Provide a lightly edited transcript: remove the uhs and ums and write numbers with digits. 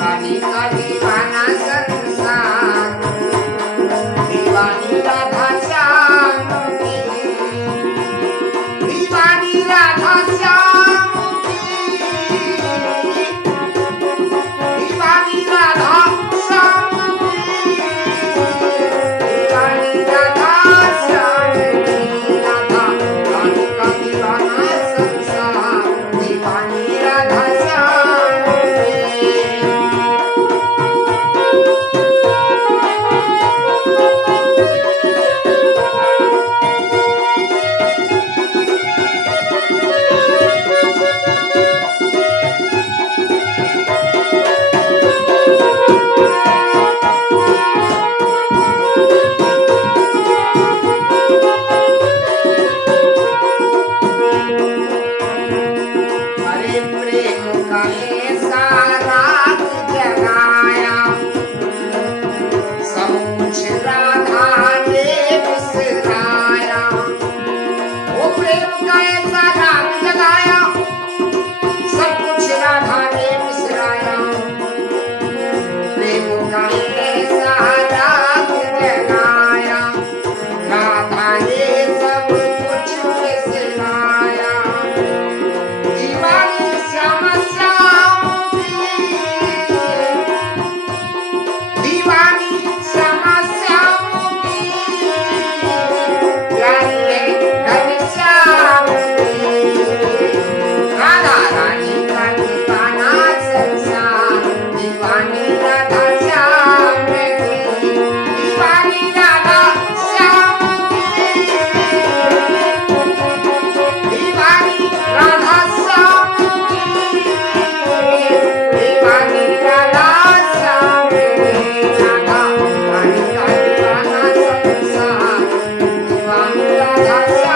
रानी का दीवाना संसार, दीवानी राधा श्याम की, दीवानी राधा श्याम की, दीवानी राधा श्याम की, दीवानी राधा श्याम की, राधा रानी का दीवाना संसार, दीवानी राधा श्याम की। अरे प्रेम का ऐसा राग जगाया, सब कुछ राधा ने बिसराया। वो प्रेम का ऐसा राग जगाया, सब कुछ राधा ने बिसराया। प्रेम का ऐसा राग जगाया, राधा ने सब कुछ बिसराया। दीवानी श्याम श्याम की, दीवानी श्याम श्याम की, प्यारी है घनश्याम की। राधा रानी का दीवाना संसार, दीवानी राधा श्याम की, दीवानी राधा श्याम की, दीवानी राधा श्याम की, दीवानी राधा श्याम की। राधा रानी का दीवाना संसार, दीवानी राधा श्याम